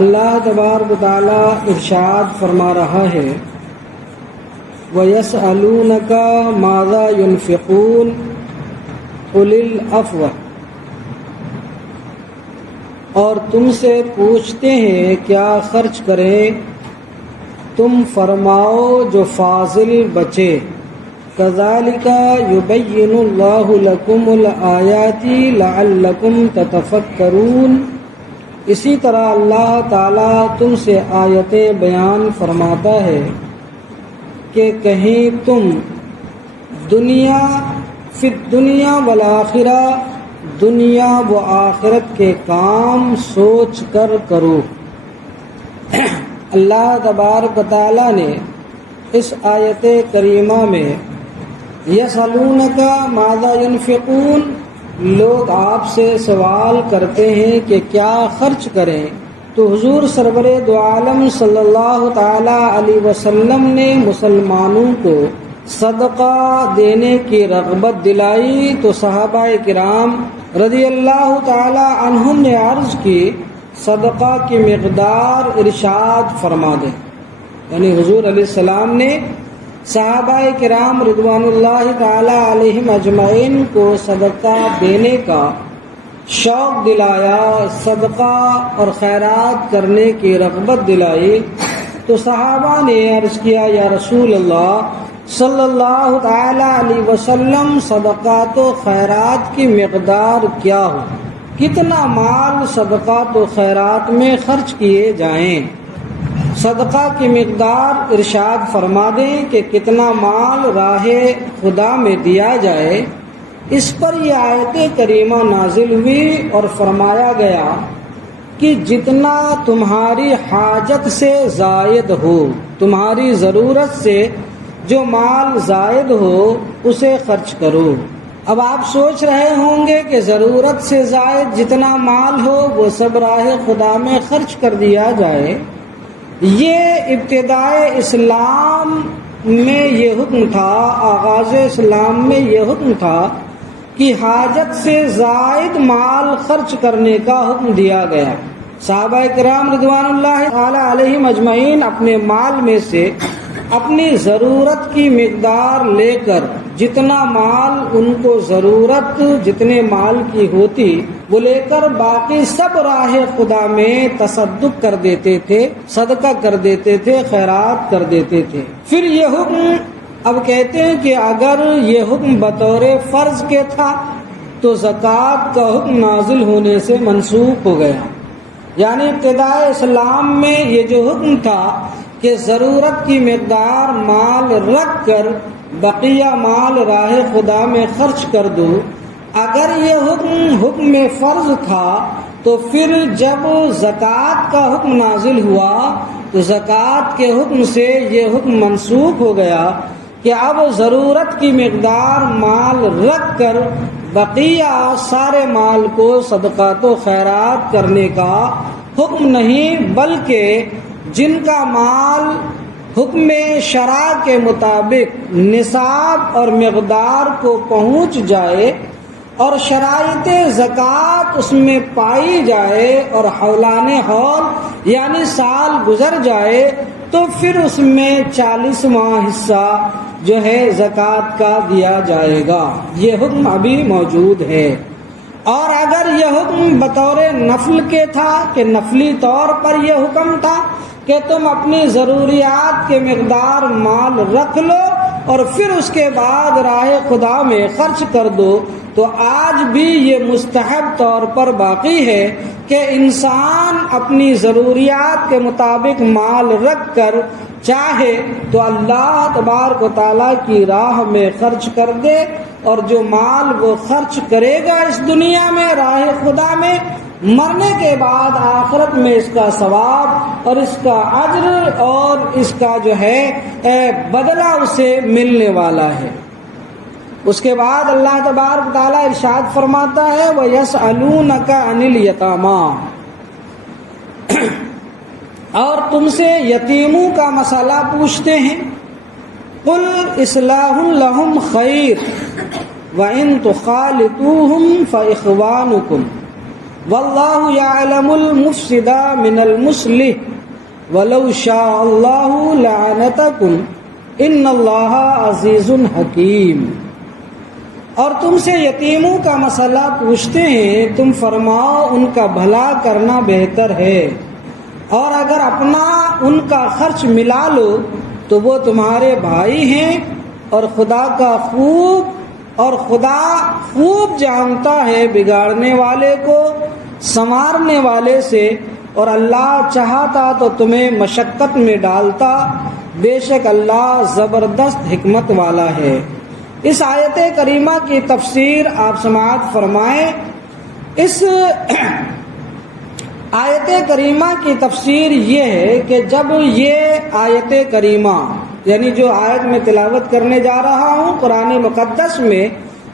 اللہ تبارک و تعالی ارشاد فرما رہا ہے وَيَسْأَلُونَكَ مَاذَا يُنْفِقُونَ قُلِ الْعَفْوَ، اور تم سے پوچھتے ہیں کیا خرچ کریں، تم فرماؤ جو فاضل بچے۔ كَذَلِكَ يُبَيِّنُ اللَّهُ لَكُمُ الْآيَاتِ لَعَلَّكُمْ تَتَفَكَّرُونَ، اسی طرح اللہ تعالیٰ تم سے آیتیں بیان فرماتا ہے کہ کہیں تم دنیا فی الدنیا والآخرہ، دنیا و آخرت کے کام سوچ کر کرو۔ اللہ تبارک و تعالیٰ نے اس آیت کریمہ میں یسألونک ماذا ينفقون، لوگ آپ سے سوال کرتے ہیں کہ کیا خرچ کریں، تو حضور سرور دو عالم صلی اللہ تعالی علیہ وسلم نے مسلمانوں کو صدقہ دینے کی رغبت دلائی، تو صحابہ کرام رضی اللہ تعالی عنہم نے عرض کی صدقہ کی مقدار ارشاد فرما دیں، یعنی حضور علیہ السلام نے صحابہ کرام رضوان اللہ تعالی علیہم اجمعین کو صدقہ دینے کا شوق دلایا، صدقہ اور خیرات کرنے کی رغبت دلائی، تو صحابہ نے عرض کیا یا رسول اللہ صلی اللہ تعالی علیہ وسلم صدقات و خیرات کی مقدار کیا ہو، کتنا مال صدقات و خیرات میں خرچ کیے جائیں، صدقہ کی مقدار ارشاد فرما دیں کہ کتنا مال راہ خدا میں دیا جائے۔ اس پر یہ آیت کریمہ نازل ہوئی اور فرمایا گیا کہ جتنا تمہاری حاجت سے زائد ہو، تمہاری ضرورت سے جو مال زائد ہو اسے خرچ کرو۔ اب آپ سوچ رہے ہوں گے کہ ضرورت سے زائد جتنا مال ہو وہ سب راہ خدا میں خرچ کر دیا جائے۔ یہ ابتدائے اسلام میں یہ حکم تھا، آغاز اسلام میں یہ حکم تھا کہ حاجت سے زائد مال خرچ کرنے کا حکم دیا گیا۔ صحابہ کرام رضوان اللہ تعالی علیہم اجمعین اپنے مال میں سے اپنی ضرورت کی مقدار لے کر جتنا مال ان کو ضرورت جتنے مال کی ہوتی وہ لے کر باقی سب راہ خدا میں تصدق کر دیتے تھے، صدقہ کر دیتے تھے، خیرات کر دیتے تھے۔ پھر یہ حکم اب کہتے ہیں کہ اگر یہ حکم بطور فرض کے تھا تو زکوٰۃ کا حکم نازل ہونے سے منسوخ ہو گیا، یعنی ابتدائے اسلام میں یہ جو حکم تھا کہ ضرورت کی مقدار مال رکھ کر بقیہ مال راہ خدا میں خرچ کر دو، اگر یہ حکم فرض تھا تو پھر جب زکوٰۃ کا حکم نازل ہوا تو زکوٰۃ کے حکم سے یہ حکم منسوخ ہو گیا کہ اب ضرورت کی مقدار مال رکھ کر بقیہ سارے مال کو صدقات و خیرات کرنے کا حکم نہیں، بلکہ جن کا مال حکم شرع کے مطابق نصاب اور مقدار کو پہنچ جائے اور شرائط زکوٰۃ اس میں پائی جائے اور حولان حول یعنی سال گزر جائے تو پھر اس میں 40واں حصہ جو ہے زکوٰۃ کا دیا جائے گا۔ یہ حکم ابھی موجود ہے۔ اور اگر یہ حکم بطور نفل کے تھا کہ نفلی طور پر یہ حکم تھا کہ تم اپنی ضروریات کے مقدار مال رکھ لو اور پھر اس کے بعد راہ خدا میں خرچ کر دو، تو آج بھی یہ مستحب طور پر باقی ہے کہ انسان اپنی ضروریات کے مطابق مال رکھ کر چاہے تو اللہ تبارک و تعالیٰ کی راہ میں خرچ کر دے، اور جو مال وہ خرچ کرے گا اس دنیا میں راہ خدا میں، مرنے کے بعد آخرت میں اس کا ثواب اور اس کا اجر اور اس کا جو ہے بدلہ اسے ملنے والا ہے۔ اس کے بعد اللہ تبارک تعالیٰ ارشاد فرماتا ہے وَيَسْأَلُونَكَ عَنِ الْيَتَامَى، اور تم سے یتیموں کا مسئلہ پوچھتے ہیں، قُلْ إِصْلَاحٌ لَهُمْ خَيْرٌ وَإِن تُخَالِطُوهُمْ فَإِخْوَانُكُمْ واللہ یعلم المفسد من المصلح ولو شاء اللہ لعنتکم ان اللہ عزیز حکیم۔ اور تم سے یتیموں کا مسئلہ پوچھتے ہیں، تم فرماؤ ان کا بھلا کرنا بہتر ہے، اور اگر اپنا ان کا خرچ ملا لو تو وہ تمہارے بھائی ہیں، اور خدا خوب جانتا ہے بگاڑنے والے کو سنوارنے والے سے، اور اللہ چاہتا تو تمہیں مشقت میں ڈالتا، بے شک اللہ زبردست حکمت والا ہے۔ اس آیت کریمہ کی تفسیر آپ سماعت فرمائیں۔ اس آیت کریمہ کی تفسیر یہ ہے کہ جب یہ آیت کریمہ یعنی جو آیت میں تلاوت کرنے جا رہا ہوں قرآن مقدس میں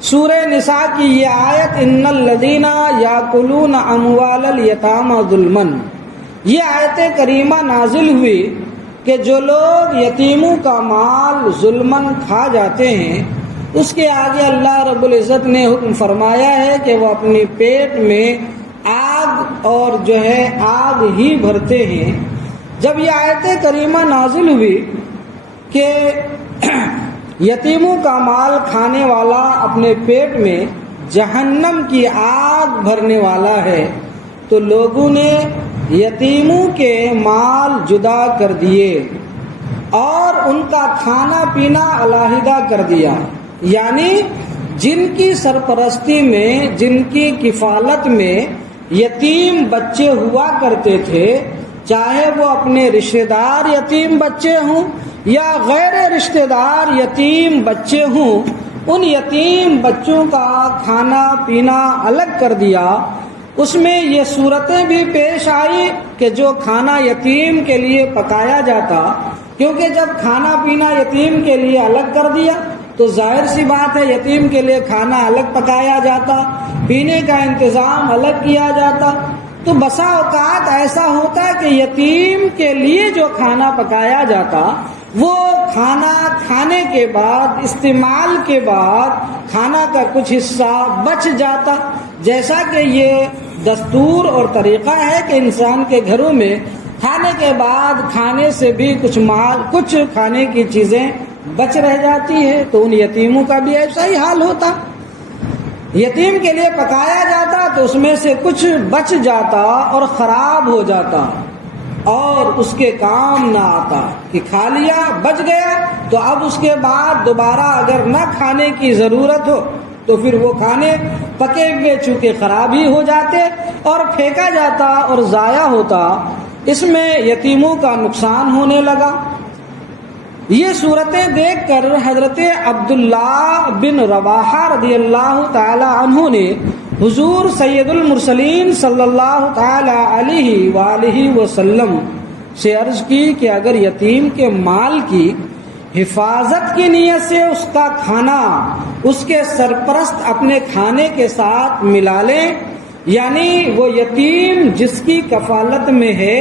سورہ نساء کی یہ آیت ان الذین یاکلون اموال الیتامی ظلما، یہ آیت کریمہ نازل ہوئی کہ جو لوگ یتیموں کا مال ظلماً کھا جاتے ہیں، اس کے آگے اللہ رب العزت نے حکم فرمایا ہے کہ وہ اپنی پیٹ میں آگ اور آگ ہی بھرتے ہیں۔ جب یہ آیت کریمہ نازل ہوئی کہ یتیموں کا مال کھانے والا اپنے پیٹ میں جہنم کی آگ بھرنے والا ہے، تو لوگوں نے یتیموں کے مال جدا کر دیے اور ان کا کھانا پینا علیحدہ کر دیا، یعنی جن کی سرپرستی میں، جن کی کفالت میں یتیم بچے ہوا کرتے تھے، چاہے وہ اپنے رشتہ دار یتیم بچے ہوں یا غیر رشتہ دار یتیم بچے ہوں، ان یتیم بچوں کا کھانا پینا الگ کر دیا۔ اس میں یہ صورتیں بھی پیش آئی کہ جو کھانا یتیم کے لیے پکایا جاتا، کیونکہ جب کھانا پینا یتیم کے لیے الگ کر دیا تو ظاہر سی بات ہے یتیم کے لیے کھانا الگ پکایا جاتا، پینے کا انتظام الگ کیا جاتا۔ تو بسا اوقات ایسا ہوتا ہے کہ یتیم کے لیے جو کھانا پکایا جاتا وہ کھانا کھانے کے بعد، استعمال کے بعد کھانا کا کچھ حصہ بچ جاتا، جیسا کہ یہ دستور اور طریقہ ہے کہ انسان کے گھروں میں کھانے کے بعد کھانے سے بھی کچھ کھانے کی چیزیں بچ رہ جاتی ہے، تو ان یتیموں کا بھی ایسا ہی حال ہوتا۔ یتیم کے لیے پکایا جاتا تو اس میں سے کچھ بچ جاتا اور خراب ہو جاتا اور اس کے کام نہ آتا کہ کھا لیا بچ گیا، تو اب اس کے بعد دوبارہ اگر نہ کھانے کی ضرورت ہو تو پھر وہ کھانے پکے ہوئے چونکہ خراب ہی ہو جاتے اور پھینکا جاتا اور ضائع ہوتا۔ اس میں یتیموں کا نقصان ہونے لگا۔ یہ صورتیں دیکھ کر حضرت عبداللہ بن رواحہ رضی اللہ تعالی عنہ نے حضور سید المرسلین صلی اللہ تعالی علیہ وآلہ وسلم سے عرض کی کہ اگر یتیم کے مال کی حفاظت کی نیت سے اس کا کھانا اس کے سرپرست اپنے کھانے کے ساتھ ملا لیں، یعنی وہ یتیم جس کی کفالت میں ہے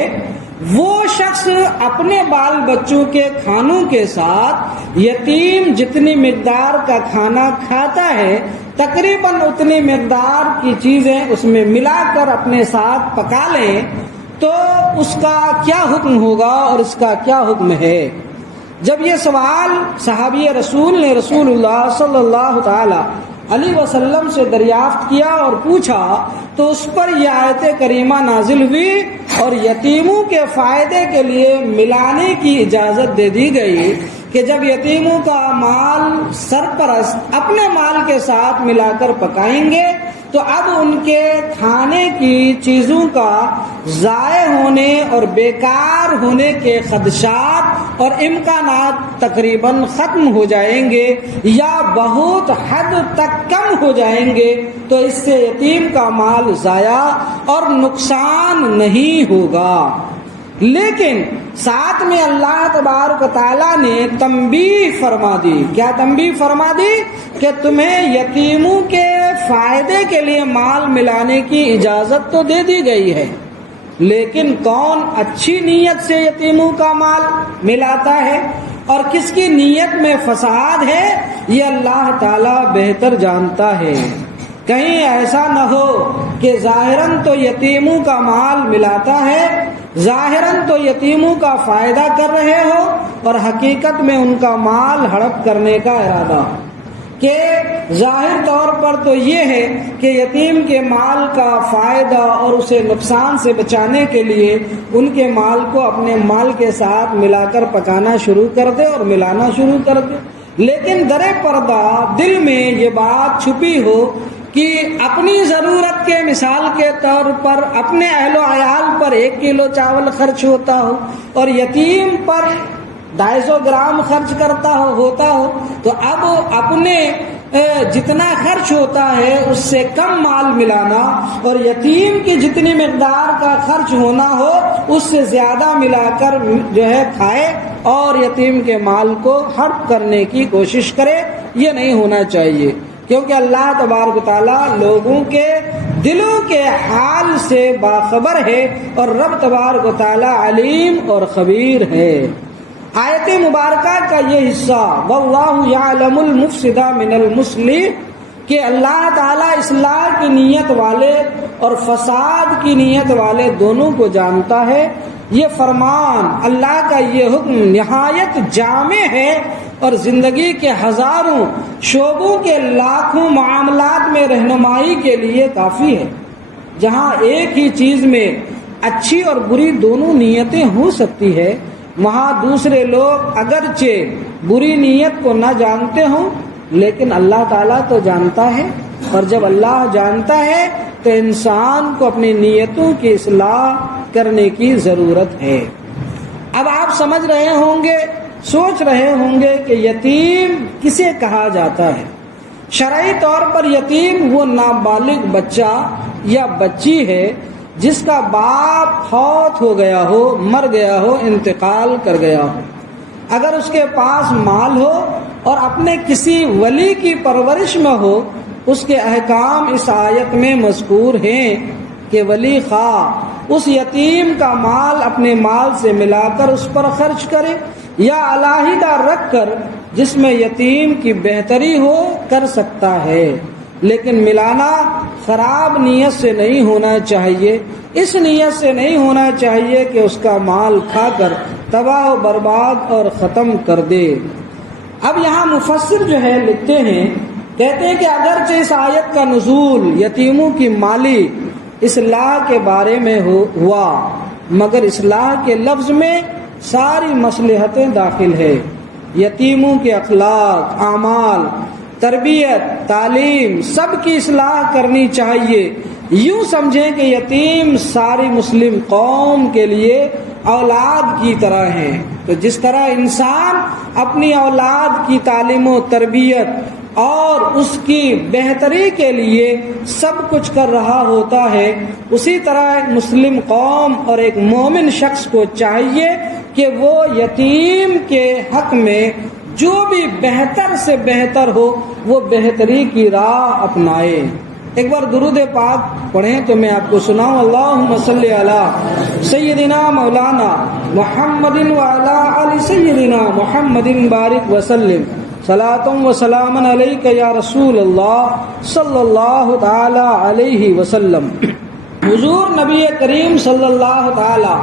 وہ شخص اپنے بال بچوں کے کھانوں کے ساتھ یتیم جتنی مقدار کا کھانا کھاتا ہے تقریباً اتنی مقدار کی چیزیں اس میں ملا کر اپنے ساتھ پکا لیں، تو اس کا کیا حکم ہوگا اور اس کا کیا حکم ہے۔ جب یہ سوال صحابی رسول نے رسول اللہ صلی اللہ تعالی علیہ وسلم سے دریافت کیا اور پوچھا تو اس پر یہ آیت کریمہ نازل ہوئی اور یتیموں کے فائدے کے لیے ملانے کی اجازت دے دی گئی کہ جب یتیموں کا مال سرپرست اپنے مال کے ساتھ ملا کر پکائیں گے تو اب ان کے کھانے کی چیزوں کا ضائع ہونے اور بیکار ہونے کے خدشات اور امکانات تقریباً ختم ہو جائیں گے یا بہت حد تک کم ہو جائیں گے، تو اس سے یتیم کا مال ضائع اور نقصان نہیں ہوگا۔ لیکن ساتھ میں اللہ تبارک و تعالیٰ نے تنبیہ فرما دی۔ کیا تنبیہ فرما دی؟ کہ تمہیں یتیموں کے فائدے کے لیے مال ملانے کی اجازت تو دے دی گئی ہے، لیکن کون اچھی نیت سے یتیموں کا مال ملاتا ہے اور کس کی نیت میں فساد ہے یہ اللہ تعالیٰ بہتر جانتا ہے۔ کہیں ایسا نہ ہو کہ ظاہراً تو یتیموں کا مال ملاتا ہے، ظاہراً تو یتیموں کا فائدہ کر رہے ہو اور حقیقت میں ان کا مال ہڑپ کرنے کا ارادہ ہو، کہ ظاہر طور پر تو یہ ہے کہ یتیم کے مال کا فائدہ اور اسے نقصان سے بچانے کے لیے ان کے مال کو اپنے مال کے ساتھ ملا کر پکانا شروع کر دے اور ملانا شروع کر دے، لیکن در پردہ دل میں یہ بات چھپی ہو کہ اپنی ضرورت کے مثال کے طور پر اپنے اہل و عیال پر 1 کلو چاول خرچ ہوتا ہو اور یتیم پر 250 گرام خرچ ہوتا ہو، تو اب اپنے جتنا خرچ ہوتا ہے اس سے کم مال ملانا اور یتیم کی جتنی مقدار کا خرچ ہونا ہو اس سے زیادہ ملا کر جو ہے کھائے اور یتیم کے مال کو ہڑپ کرنے کی کوشش کرے، یہ نہیں ہونا چاہیے، کیونکہ اللہ تبارک و تعالیٰ لوگوں کے دلوں کے حال سے باخبر ہے اور رب تبارک و تعالیٰ علیم اور خبیر ہے۔ آیت مبارکہ کا یہ حصہ واللہ یعلم المفسد من المصلح، کہ اللہ تعالیٰ اصلاح کی نیت والے اور فساد کی نیت والے دونوں کو جانتا ہے، یہ فرمان اللہ کا یہ حکم نہایت جامع ہے اور زندگی کے ہزاروں شعبوں کے لاکھوں معاملات میں رہنمائی کے لیے کافی ہے۔ جہاں ایک ہی چیز میں اچھی اور بری دونوں نیتیں ہو سکتی ہے، وہاں دوسرے لوگ اگرچہ بری نیت کو نہ جانتے ہوں لیکن اللہ تعالیٰ تو جانتا ہے، اور جب اللہ جانتا ہے تو انسان کو اپنی نیتوں کی اصلاح کرنے کی ضرورت ہے۔ اب آپ سمجھ رہے ہوں گے، سوچ رہے ہوں گے کہ یتیم کسے کہا جاتا ہے؟ شرعی طور پر یتیم وہ نابالغ بچہ یا بچی ہے جس کا باپ فوت ہو گیا ہو، مر گیا ہو، انتقال کر گیا ہو۔ اگر اس کے پاس مال ہو اور اپنے کسی ولی کی پرورش میں ہو، اس کے احکام اس آیت میں مذکور ہیں کہ ولی خواہ اس یتیم کا مال اپنے مال سے ملا کر اس پر خرچ کرے یا علیحدہ رکھ کر جس میں یتیم کی بہتری ہو کر سکتا ہے، لیکن ملانا خراب نیت سے نہیں ہونا چاہیے، اس نیت سے نہیں ہونا چاہیے کہ اس کا مال کھا کر تباہ و برباد اور ختم کر دے۔ اب یہاں مفسر جو ہے لکھتے ہیں، کہتے ہیں کہ اگرچہ اس آیت کا نزول یتیموں کی مالی اصلاح کے بارے میں ہوا، مگر اصلاح کے لفظ میں ساری مصلحتیں داخل ہے۔ یتیموں کے اخلاق، اعمال، تربیت، تعلیم سب کی اصلاح کرنی چاہیے۔ یوں سمجھیں کہ یتیم ساری مسلم قوم کے لیے اولاد کی طرح ہیں، تو جس طرح انسان اپنی اولاد کی تعلیم و تربیت اور اس کی بہتری کے لیے سب کچھ کر رہا ہوتا ہے، اسی طرح ایک مسلم قوم اور ایک مومن شخص کو چاہیے کہ وہ یتیم کے حق میں جو بھی بہتر سے بہتر ہو وہ بہتری کی راہ اپنائے۔ ایک بار درود پاک پڑھیں تو میں آپ کو سناؤں۔ اللہم صلی علی سیدنا مولانا محمد وعلی آل سیدنا محمد بارک وسلم، صلاۃ و سلام علیک یا رسول اللہ صلی اللہ تعالی علیہ وسلم۔ حضور نبی کریم صلی اللہ تعالی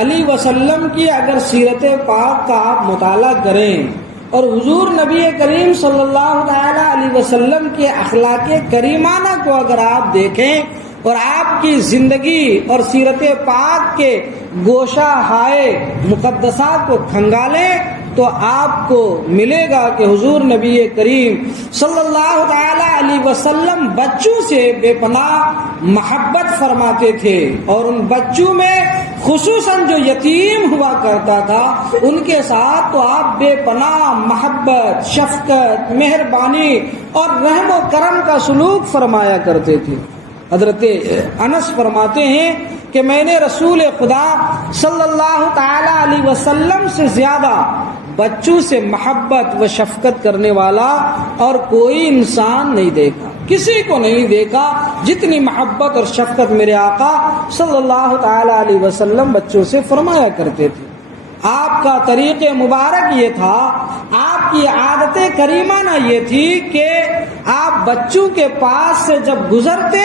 علیہ وسلم کی اگر سیرت پاک کا آپ مطالعہ کریں اور حضور نبی کریم صلی اللہ تعالی علیہ وسلم کے اخلاق کریمانہ کو اگر آپ دیکھیں اور آپ کی زندگی اور سیرت پاک کے گوشہ ہائے مقدسہ کو کھنگالیں تو آپ کو ملے گا کہ حضور نبی کریم صلی اللہ تعالی علیہ وسلم بچوں سے بے پناہ محبت فرماتے تھے، اور ان بچوں میں خصوصاً جو یتیم ہوا کرتا تھا ان کے ساتھ تو آپ بے پناہ محبت، شفقت، مہربانی اور رحم و کرم کا سلوک فرمایا کرتے تھے۔ حضرت انس فرماتے ہیں کہ میں نے رسول خدا صلی اللہ تعالی علیہ وسلم سے زیادہ بچوں سے محبت و شفقت کرنے والا اور کوئی انسان نہیں دیکھا، کسی کو نہیں دیکھا جتنی محبت اور شفقت میرے آقا صلی اللہ تعالی علیہ وسلم بچوں سے فرمایا کرتے تھے۔ آپ کا طریق مبارک یہ تھا، آپ کی عادت کریمانہ یہ تھی کہ آپ بچوں کے پاس سے جب گزرتے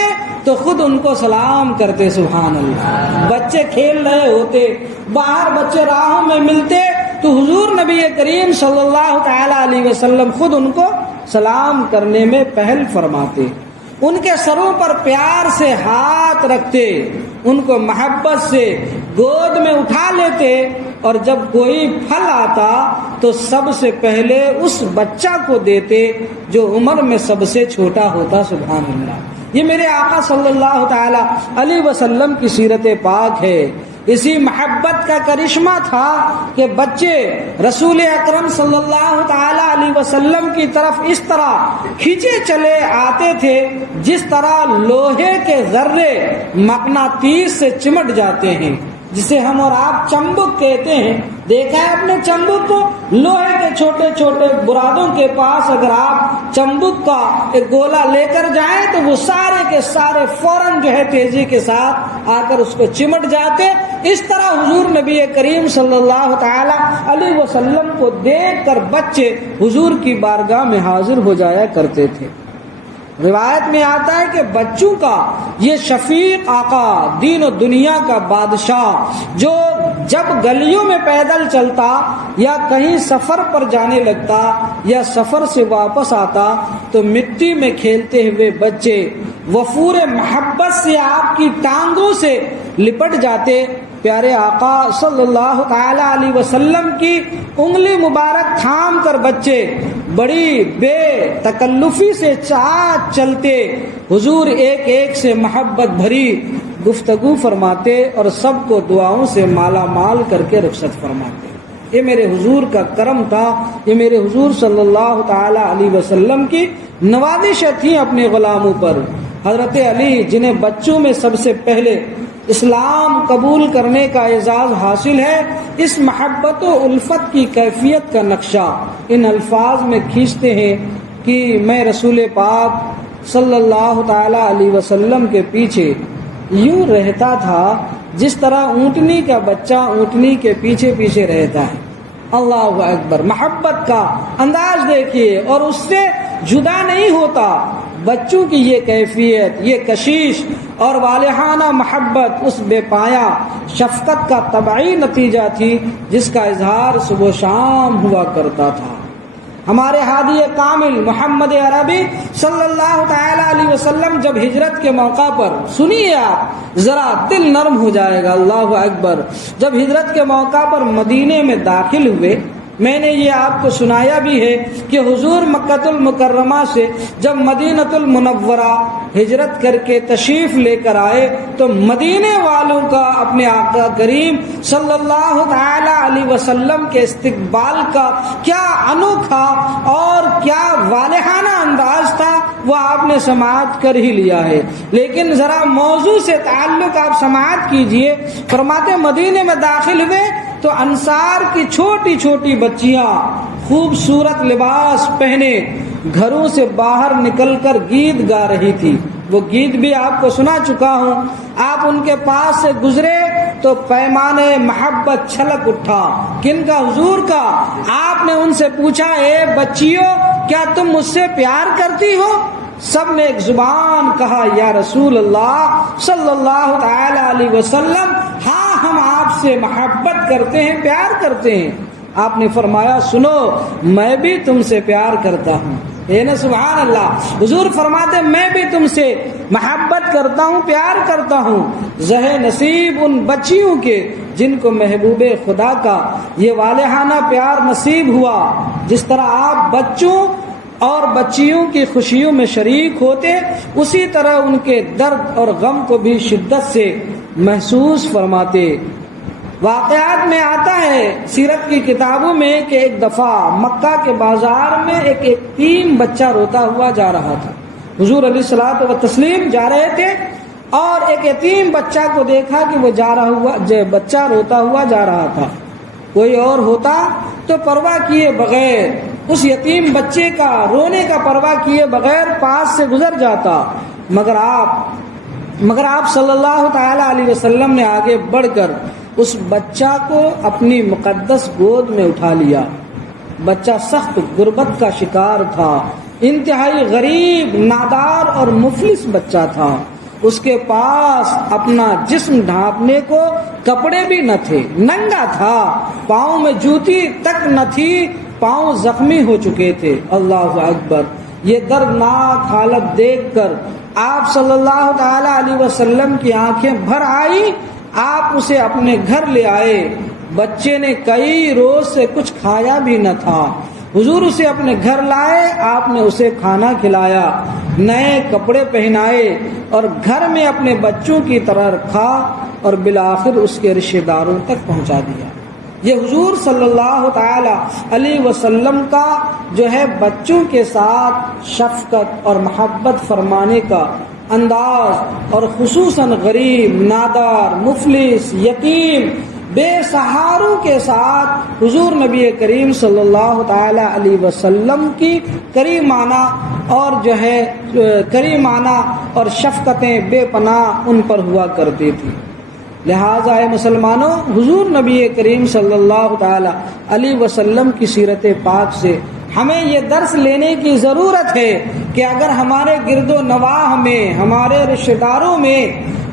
تو خود ان کو سلام کرتے۔ سبحان اللہ، بچے کھیل رہے ہوتے، باہر بچے راہوں میں ملتے تو حضور نبی کریم صلی اللہ تعالی علیہ وسلم خود ان کو سلام کرنے میں پہل فرماتے، ان کے سروں پر پیار سے ہاتھ رکھتے، ان کو محبت سے گود میں اٹھا لیتے، اور جب کوئی پھل آتا تو سب سے پہلے اس بچہ کو دیتے جو عمر میں سب سے چھوٹا ہوتا۔ سبحان اللہ، یہ میرے آقا صلی اللہ تعالی علیہ وسلم کی سیرت پاک ہے۔ اسی محبت کا کرشمہ تھا کہ بچے رسول اکرم صلی اللہ تعالی علیہ وسلم کی طرف اس طرح کھینچے چلے آتے تھے جس طرح لوہے کے ذرے مقناطیس سے چمٹ جاتے ہیں، جسے ہم اور آپ چمبک کہتے ہیں۔ دیکھا ہے اپنے چمبک کو؟ لوہے کے چھوٹے چھوٹے برادوں کے پاس اگر آپ چمبک کا ایک گولا لے کر جائیں تو وہ سارے کے سارے فوراً جو ہے تیزی کے ساتھ آ کر اس کو چمٹ جاتے۔ اس طرح حضور نبی کریم صلی اللہ تعالی علیہ وسلم کو دیکھ کر بچے حضور کی بارگاہ میں حاضر ہو جایا کرتے تھے۔ روایت میں آتا ہے کہ بچوں کا یہ شفیق آقا، دین و دنیا کا بادشاہ، جو جب گلیوں میں پیدل چلتا یا کہیں سفر پر جانے لگتا یا سفر سے واپس آتا تو مٹی میں کھیلتے ہوئے بچے وفور محبت سے آپ کی ٹانگوں سے لپٹ جاتے۔ پیارے آقا صلی اللہ تعالی علیہ وسلم کی انگلی مبارک تھام کر بچے بڑی بے تکلفی سے چلتے، حضور ایک ایک سے محبت بھری گفتگو فرماتے اور سب کو دعاؤں سے مالا مال کر کے رخصت فرماتے۔ یہ میرے حضور کا کرم تھا، یہ میرے حضور صلی اللہ تعالی علیہ وسلم کی نوازشیں تھیں اپنے غلاموں پر۔ حضرت علی جنہیں بچوں میں سب سے پہلے اسلام قبول کرنے کا اعزاز حاصل ہے، اس محبت و الفت کی کیفیت کا نقشہ ان الفاظ میں کھینچتے ہیں کہ میں رسول پاک صلی اللہ تعالی علیہ وسلم کے پیچھے یوں رہتا تھا جس طرح اونٹنی کا بچہ اونٹنی کے پیچھے پیچھے رہتا ہے۔ اللہ اکبر، محبت کا انداز دیکھیے، اور اس سے جدا نہیں ہوتا۔ بچوں کی یہ کیفیت، یہ کشش اور والہانہ محبت اس بے پایا شفقت کا طبعی نتیجہ تھی جس کا اظہار صبح و شام ہوا کرتا تھا۔ ہمارے ہادی کامل محمد عربی صلی اللہ تعالی علیہ وسلم جب ہجرت کے موقع پر، سنیے آپ ذرا دل نرم ہو جائے گا، اللہ اکبر، جب ہجرت کے موقع پر مدینے میں داخل ہوئے، میں نے یہ آپ کو سنایا بھی ہے کہ حضور مکہ المکرمہ سے جب مدینۃ المنورہ ہجرت کر کے تشریف لے کر آئے تو مدینے والوں کا اپنے آقا کریم صلی اللہ تعالی علیہ وسلم کے استقبال کا کیا انوکھا اور کیا والہانہ انداز تھا، وہ آپ نے سماعت کر ہی لیا ہے۔ لیکن ذرا موضوع سے تعلق آپ سماعت کیجئے۔ فرماتے مدینے میں داخل ہوئے تو انصار کی چھوٹی چھوٹی بچیاں خوبصورت لباس پہنے گھروں سے باہر نکل کر گیت گا رہی تھی۔ وہ گیت بھی آپ کو سنا چکا ہوں۔ آپ ان کے پاس سے گزرے تو پیمانے محبت چھلک اٹھا۔ کن کا؟ حضور کا۔ آپ نے ان سے پوچھا، اے بچیوں، کیا تم مجھ سے پیار کرتی ہو؟ سب نے ایک زبان کہا، یا رسول اللہ صلی اللہ تعالی علیہ وسلم، ہاں ہم آپ سے محبت کرتے ہیں، پیار کرتے ہیں۔ آپ نے فرمایا، سنو، میں بھی تم سے پیار کرتا ہوں۔ نا سبحان اللہ، حضور فرماتے میں بھی تم سے محبت کرتا ہوں، پیار کرتا ہوں۔ زہ نصیب ان بچیوں کے جن کو محبوب خدا کا یہ والہانہ پیار نصیب ہوا۔ جس طرح آپ بچوں اور بچیوں کی خوشیوں میں شریک ہوتے، اسی طرح ان کے درد اور غم کو بھی شدت سے محسوس فرماتے۔ واقعات میں آتا ہے سیرت کی کتابوں میں کہ ایک دفعہ مکہ کے بازار میں ایک یتیم بچہ روتا ہوا جا رہا تھا۔ حضور علیہ الصلوۃ والتسلیم جا رہے تھے اور ایک یتیم بچہ کو دیکھا کہ وہ بچہ روتا ہوا جا رہا تھا۔ کوئی اور ہوتا تو پرواہ کیے بغیر، اس یتیم بچے کا رونے کا پرواہ کیے بغیر پاس سے گزر جاتا، مگر آپ صلی اللہ تعالی علیہ وسلم نے آگے بڑھ کر اس بچہ کو اپنی مقدس گود میں اٹھا لیا۔ بچہ سخت غربت کا شکار تھا، انتہائی غریب، نادار اور مفلس بچہ تھا۔ اس کے پاس اپنا جسم ڈھانپنے کو کپڑے بھی نہ تھے، ننگا تھا، پاؤں میں جوتی تک نہ تھی، پاؤں زخمی ہو چکے تھے۔ اللہ اکبر! یہ دردناک حالت دیکھ کر آپ صلی اللہ تعالی علیہ وسلم کی آنکھیں بھر آئی۔ آپ اسے اپنے گھر لے آئے۔ بچے نے کئی روز سے کچھ کھایا بھی نہ تھا۔ حضور اسے اپنے گھر لائے، آپ نے اسے کھانا کھلایا، نئے کپڑے پہنائے اور گھر میں اپنے بچوں کی طرح رکھا اور بالآخر اس کے رشتہ داروں تک پہنچا دیا۔ یہ حضور صلی اللہ تعالی علیہ وسلم کا جو ہے بچوں کے ساتھ شفقت اور محبت فرمانے کا انداز، اور خصوصاً غریب، نادار، مفلس، یتیم، بے سہاروں کے ساتھ حضور نبی کریم صلی اللہ تعالی علیہ وسلم کی کریمانہ اور شفقتیں بے پناہ ان پر ہوا کرتی تھی۔ لہٰذا اے مسلمانوں، حضور نبی کریم صلی اللہ تعالی علیہ وسلم کی سیرت پاک سے ہمیں یہ درس لینے کی ضرورت ہے کہ اگر ہمارے گرد و نواح میں، ہمارے رشتہ داروں میں،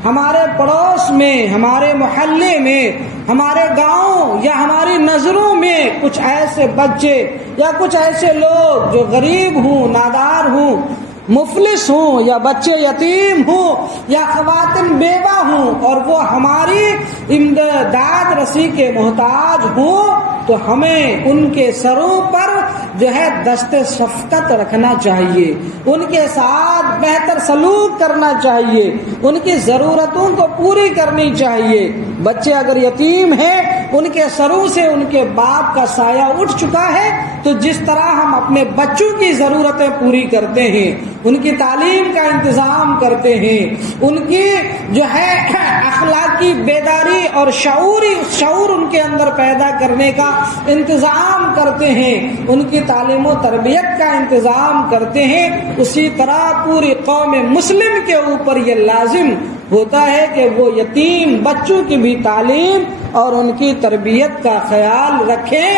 ہمارے پڑوس میں، ہمارے محلے میں، ہمارے گاؤں یا ہماری نظروں میں کچھ ایسے بچے یا کچھ ایسے لوگ جو غریب ہوں، نادار ہوں، مفلس ہوں، یا بچے یتیم ہوں، یا خواتین بیوہ ہوں، اور وہ ہماری امداد رسی کے محتاج ہوں، تو ہمیں ان کے سروں پر جو ہے دست شفقت رکھنا چاہیے، ان کے ساتھ بہتر سلوک کرنا چاہیے، ان کی ضرورتوں کو پوری کرنی چاہیے۔ بچے اگر یتیم ہیں، ان کے سروں سے ان کے باپ کا سایہ اٹھ چکا ہے، تو جس طرح ہم اپنے بچوں کی ضرورتیں پوری کرتے ہیں، ان کی تعلیم کا انتظام کرتے ہیں، ان کی جو ہے اخلاقی بیداری اور شعور ان کے اندر پیدا کرنے کا انتظام کرتے ہیں، ان کی تعلیم و تربیت کا انتظام کرتے ہیں، اسی طرح پوری قوم مسلم کے اوپر یہ لازم ہوتا ہے کہ وہ یتیم بچوں کی بھی تعلیم اور ان کی تربیت کا خیال رکھیں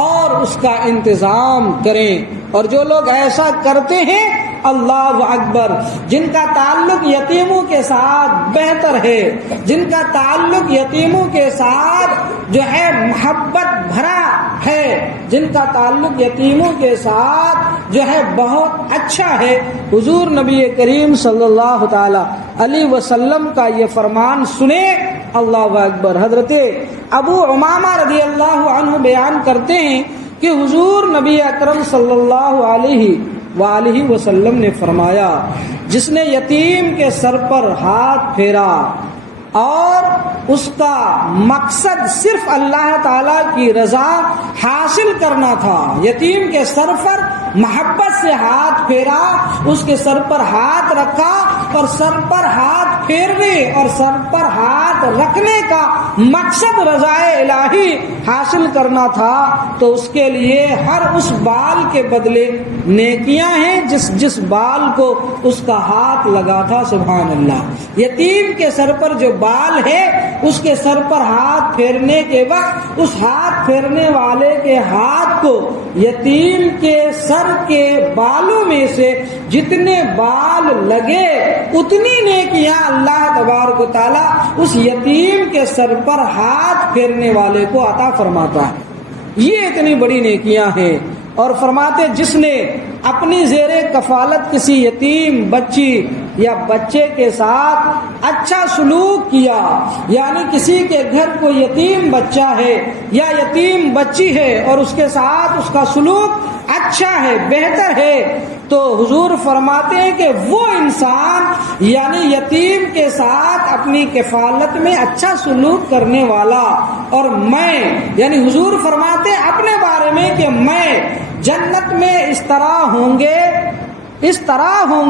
اور اس کا انتظام کریں۔ اور جو لوگ ایسا کرتے ہیں، اللہ اکبر، جن کا تعلق یتیموں کے ساتھ بہتر ہے، جن کا تعلق یتیموں کے ساتھ جو ہے محبت بھرا ہے، جن کا تعلق یتیموں کے ساتھ جو ہے بہت اچھا ہے، حضور نبی کریم صلی اللہ تعالی علیہ وسلم کا یہ فرمان سنیں۔ اللہ اکبر! حضرت ابو امامہ رضی اللہ عنہ بیان کرتے ہیں کہ حضور نبی اکرم صلی اللہ علیہ وآلہ وسلم نے فرمایا، جس نے یتیم کے سر پر ہاتھ پھیرا اور اس کا مقصد صرف اللہ تعالی کی رضا حاصل کرنا تھا، یتیم کے سر پر محبت سے ہاتھ پھیرا، اس کے سر پر ہاتھ رکھا، اور سر پر ہاتھ پھیرنے اور سر پر ہاتھ رکھنے کا مقصد رضائے الہی حاصل کرنا تھا، تو اس کے لیے ہر اس بال کے بدلے نیکیاں ہیں جس بال کو اس کا ہاتھ لگا تھا۔ سبحان اللہ! یتیم کے سر پر جو بال ہے، اس کے سر پر ہاتھ پھیرنے کے وقت اس ہاتھ پھیرنے والے کے ہاتھ کو یتیم کے سر کے بالوں میں سے جتنے بال لگے اتنی نیکیاں اللہ تبارک و تعالی اس یتیم کے سر پر ہاتھ پھیرنے والے کو عطا فرماتا ہے۔ یہ اتنی بڑی نیکیاں ہیں۔ اور فرماتے جس نے اپنی زیر کفالت کسی یتیم بچی یا بچے کے ساتھ اچھا سلوک کیا، یعنی کسی کے گھر کو یتیم بچہ ہے یا یتیم بچی ہے اور اس کے ساتھ اس کا سلوک اچھا ہے، بہتر ہے، تو حضور فرماتے ہیں کہ وہ انسان یعنی یتیم کے ساتھ اپنی کفالت میں اچھا سلوک کرنے والا، اور میں یعنی حضور فرماتے ہیں اپنے بارے میں کہ میں جنت میں اس طرح ہوں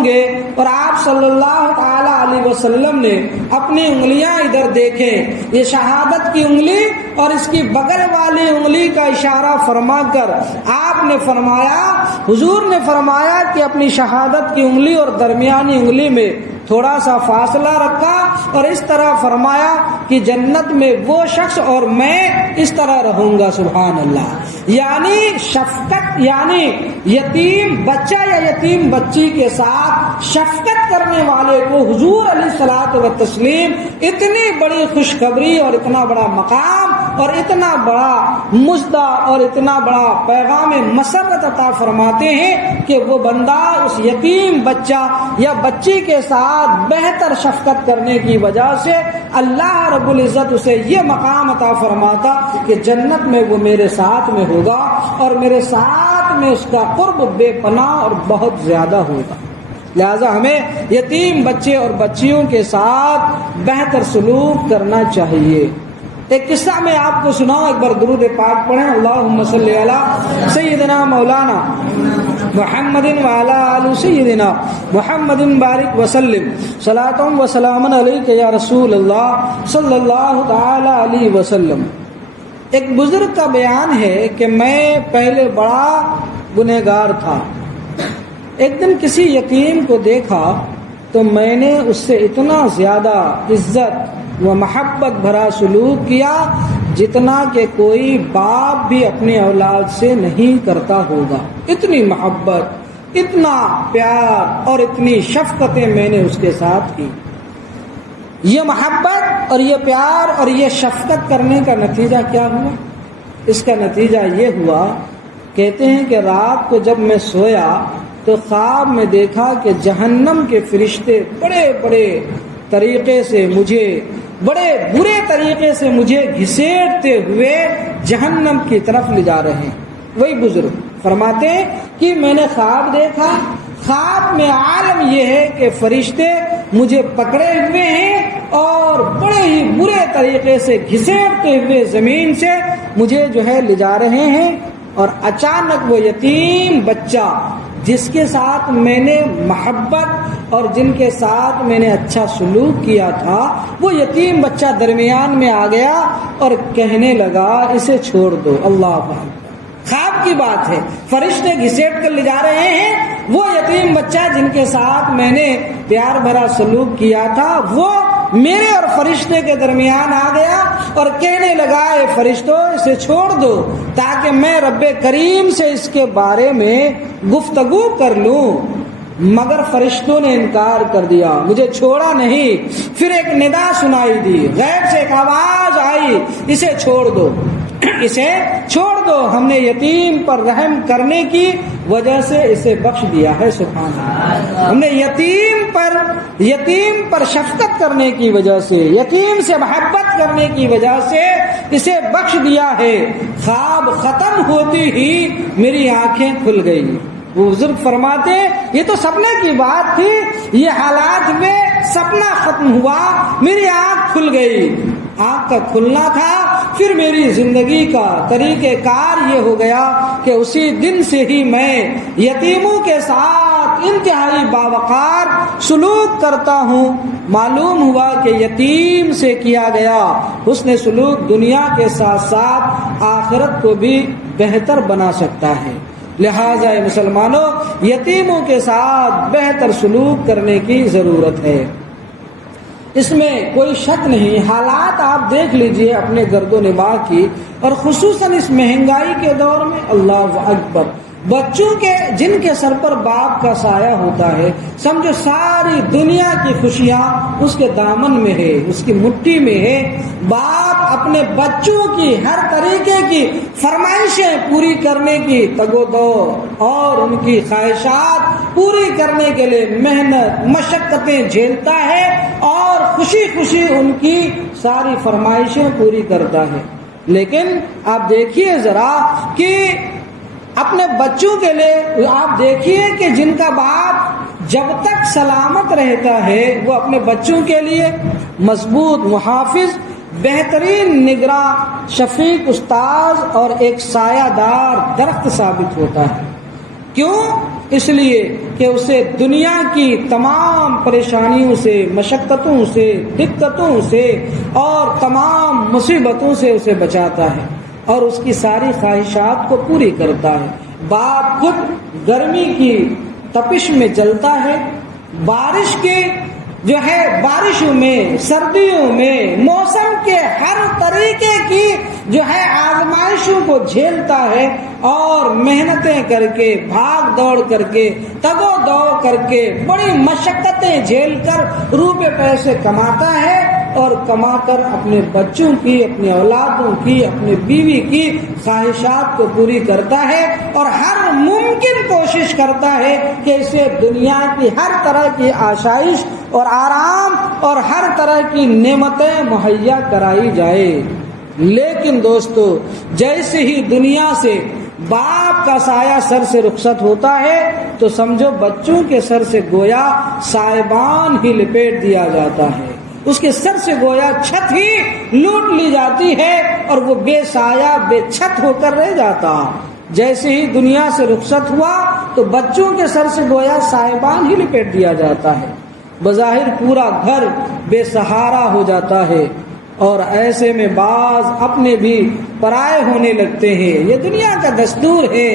گے، اور آپ صلی اللہ تعالی علیہ وسلم نے اپنی انگلیاں ادھر دیکھیں، یہ شہادت کی انگلی اور اس کی بغل والی انگلی کا اشارہ فرما کر آپ نے فرمایا، حضور نے فرمایا کہ اپنی شہادت کی انگلی اور درمیانی انگلی میں تھوڑا سا فاصلہ رکھا اور اس طرح فرمایا کہ جنت میں وہ شخص اور میں اس طرح رہوں گا. سبحان اللہ. یعنی شفقت، یعنی یتیم بچہ یا یتیم بچی کے ساتھ شفقت کرنے والے کو حضور علیہ الصلوۃ والتسلیم اتنی بڑی خوشخبری اور اتنا بڑا مقام اور اتنا بڑا مژدہ اور اتنا بڑا پیغام مسرت عطا فرماتے ہیں کہ وہ بندہ اس یتیم بچہ یا بچی کے ساتھ بہتر شفقت کرنے کی وجہ سے اللہ رب العزت اسے یہ مقام عطا فرماتا کہ جنت میں وہ میرے ساتھ میں ہوگا اور میرے ساتھ میں اس کا قرب بے پناہ اور بہت زیادہ ہوگا. لہذا ہمیں یتیم بچے اور بچیوں کے ساتھ بہتر سلوک کرنا چاہیے. ایک قصہ میں آپ کو سناؤں. ایک بار درود پاک پڑھیں. اللہم صلی علی سیدنا مولانا محمد وعلی آل سیدنا محمد بارک وسلم صلاۃ و سلام علیک یا رسول اللہ صلی اللہ تعالی علیہ وسلم. ایک بزرگ کا بیان ہے کہ میں پہلے بڑا گنہگار تھا. ایک دن کسی یتیم کو دیکھا تو میں نے اس سے اتنا زیادہ عزت و محبت بھرا سلوک کیا جتنا کہ کوئی باپ بھی اپنی اولاد سے نہیں کرتا ہوگا. اتنی محبت، اتنا پیار اور اتنی شفقتیں میں نے اس کے ساتھ کی. یہ محبت اور یہ پیار اور یہ شفقت کرنے کا نتیجہ کیا ہوا؟ اس کا نتیجہ یہ ہوا، کہتے ہیں کہ رات کو جب میں سویا تو خواب میں دیکھا کہ جہنم کے فرشتے بڑے بڑے طریقے سے مجھے، بڑے برے طریقے سے مجھے گھسیٹتے ہوئے جہنم کی طرف لے جا رہے ہیں. وہی بزرگ فرماتے ہیں کہ میں نے خواب دیکھا، خواب میں عالم یہ ہے کہ فرشتے مجھے پکڑے ہوئے ہیں اور بڑے ہی برے طریقے سے گھسیٹتے ہوئے زمین سے مجھے جو ہے لے جا رہے ہیں. اور اچانک وہ یتیم بچہ جس کے ساتھ میں نے محبت اور جن کے ساتھ میں نے اچھا سلوک کیا تھا، وہ یتیم بچہ درمیان میں آ گیا اور کہنے لگا اسے چھوڑ دو. اللہ اکبر. خواب کی بات ہے، فرشتے گھسیٹ کر لے جا رہے ہیں. وہ یتیم بچہ جن کے ساتھ میں نے پیار بھرا سلوک کیا تھا وہ میرے اور فرشتے کے درمیان آ گیا اور کہنے لگا اے فرشتوں اسے چھوڑ دو تاکہ میں رب کریم سے اس کے بارے میں گفتگو کر لوں. مگر فرشتوں نے انکار کر دیا، مجھے چھوڑا نہیں. پھر ایک ندا سنائی دی، غیب سے ایک آواز آئی اسے چھوڑ دو، اسے چھوڑ دو. ہم نے یتیم پر رحم کرنے کی وجہ سے اسے بخش دیا ہے. سبحان اللہ. ہم نے یتیم پر شفقت کرنے کی وجہ سے، یتیم سے محبت کرنے کی وجہ سے اسے بخش دیا ہے. خواب ختم ہوتی ہی میری آنکھیں کھل گئی. وہ بزرگ فرماتے یہ تو سپنے کی بات تھی، یہ حالات میں سپنا ختم ہوا، میری آنکھ کھل گئی. آنکھ کا کھلنا تھا. پھر میری زندگی کا طریقہ کار یہ ہو گیا کہ اسی دن سے ہی میں یتیموں کے ساتھ انتہائی باوقار سلوک کرتا ہوں. معلوم ہوا کہ یتیم سے کیا گیا حسن سلوک دنیا کے ساتھ ساتھ آخرت کو بھی بہتر بنا سکتا ہے. لہٰذا مسلمانوں یتیموں کے ساتھ بہتر سلوک کرنے کی ضرورت ہے. اس میں کوئی شک نہیں. حالات آپ دیکھ لیجئے اپنے گرد و نواح کی، اور خصوصاً اس مہنگائی کے دور میں اللہ اکبر، بچوں کے جن کے سر پر باپ کا سایہ ہوتا ہے، سمجھو ساری دنیا کی خوشیاں اس کے دامن میں ہے، اس کی مٹھی میں ہے. باپ اپنے بچوں کی ہر طریقے کی فرمائشیں پوری کرنے کی تگ و دو اور ان کی خواہشات پوری کرنے کے لیے محنت مشقتیں جھیلتا ہے اور خوشی خوشی ان کی ساری فرمائشیں پوری کرتا ہے. لیکن آپ دیکھیے ذرا کہ اپنے بچوں کے لیے آپ دیکھیے کہ جن کا باپ جب تک سلامت رہتا ہے وہ اپنے بچوں کے لیے مضبوط محافظ، بہترین نگراں، شفیق استاذ اور ایک سایہ دار درخت ثابت ہوتا ہے. کیوں؟ اس لیے کہ اسے دنیا کی تمام پریشانیوں سے، مشقتوں سے، دقتوں سے اور تمام مصیبتوں سے اسے بچاتا ہے اور اس کی ساری خواہشات کو پوری کرتا ہے. باپ خود گرمی کی تپش میں جلتا ہے، بارش کے جو ہے بارشوں میں، سردیوں میں، موسم کے ہر طریقے کی جو ہے آزمائشوں کو جھیلتا ہے اور محنتیں کر کے، بھاگ دوڑ کر کے، تگ و دو کر کے، بڑی مشقتیں جھیل کر روپے پیسے کماتا ہے اور کما کر اپنے بچوں کی، اپنی اولادوں کی، اپنی بیوی کی خواہشات کو پوری کرتا ہے اور ہر ممکن کوشش کرتا ہے کہ اسے دنیا کی ہر طرح کی آسائش اور آرام اور ہر طرح کی نعمتیں مہیا کرائی جائے۔ لیکن دوستو، جیسے ہی دنیا سے باپ کا سایہ سر سے رخصت ہوتا ہے تو سمجھو بچوں کے سر سے گویا سائبان ہی لپیٹ دیا جاتا ہے، اس کے سر سے گویا چھت ہی لوٹ لی جاتی ہے اور وہ بے سایہ، بے چھت ہو کر رہ جاتا۔ جیسے ہی دنیا سے رخصت ہوا تو بچوں کے سر سے گویا سائبان ہی لپیٹ دیا جاتا ہے، بظاہر پورا گھر بے سہارا ہو جاتا ہے اور ایسے میں بعض اپنے بھی پرائے ہونے لگتے ہیں۔ یہ دنیا کا دستور ہے۔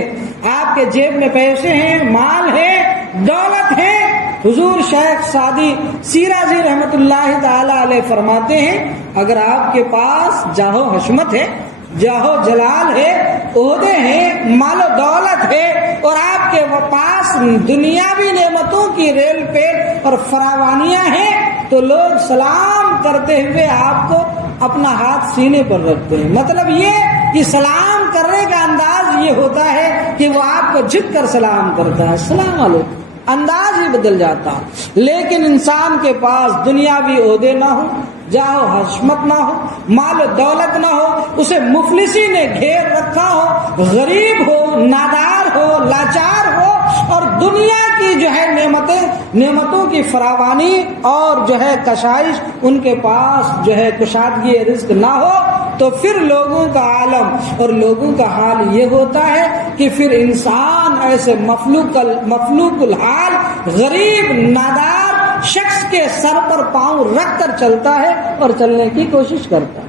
آپ کے جیب میں پیسے ہیں، مال ہے، دولت ہے۔ حضور شیخ سعدی شیرازی رحمت اللہ تعالی علیہ فرماتے ہیں، اگر آپ کے پاس جاہ و حشمت ہے، جاہ و جلال ہے، عہدے ہیں، مال و دولت ہے اور آپ کے پاس دنیاوی نعمتوں کی ریل پیل اور فراوانیاں ہیں تو لوگ سلام کرتے ہوئے آپ کو اپنا ہاتھ سینے پر رکھتے ہیں۔ مطلب یہ کہ سلام کرنے کا انداز یہ ہوتا ہے کہ وہ آپ کو جھک کر سلام کرتا ہے، السلام علیکم، انداز ہی بدل جاتا۔ لیکن انسان کے پاس دنیاوی عہدے نہ ہو، جاہ و حشمت نہ ہو، مال و دولت نہ ہو، اسے مفلسی نے گھیر رکھا ہو، غریب ہو، نادار ہو، لاچار ہو اور دنیا کی جو ہے نعمتوں کی فراوانی اور جو ہے کشائش ان کے پاس جو ہے کشادگی رزق نہ ہو تو پھر لوگوں کا عالم اور لوگوں کا حال یہ ہوتا ہے کہ پھر انسان ایسے مفلوق الحال غریب نادار شخص کے سر پر پاؤں رکھ کر چلتا ہے اور چلنے کی کوشش کرتا ہے۔